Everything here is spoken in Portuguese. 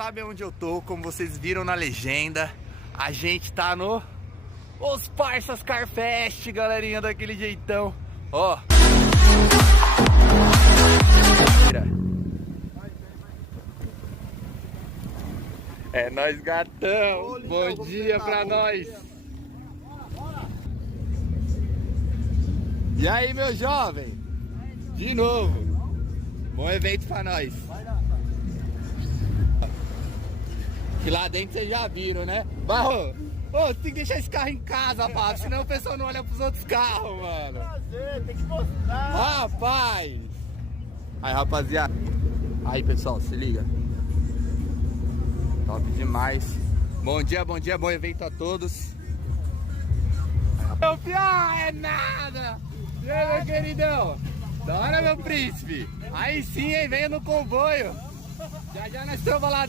sabem onde eu tô, como vocês viram na legenda. A gente tá no Os Parças Carfest, galerinha, daquele jeitão. Ó. É nóis, gatão. Bom dia pra nós. E aí, meu jovem? De novo. Bom evento pra nós. Que lá dentro vocês já viram, né? Barro, tem que deixar esse carro em casa, Pablo, senão o pessoal não olha pros outros carros, mano. Tem que mostrar. Rapaz! Aí, rapaziada. Aí, pessoal, se liga. Top demais. Bom dia, bom evento a todos. Meu piá, é nada! E aí, meu queridão? Da hora, meu príncipe? Aí sim, hein? Venha no comboio. Já nós estamos lá.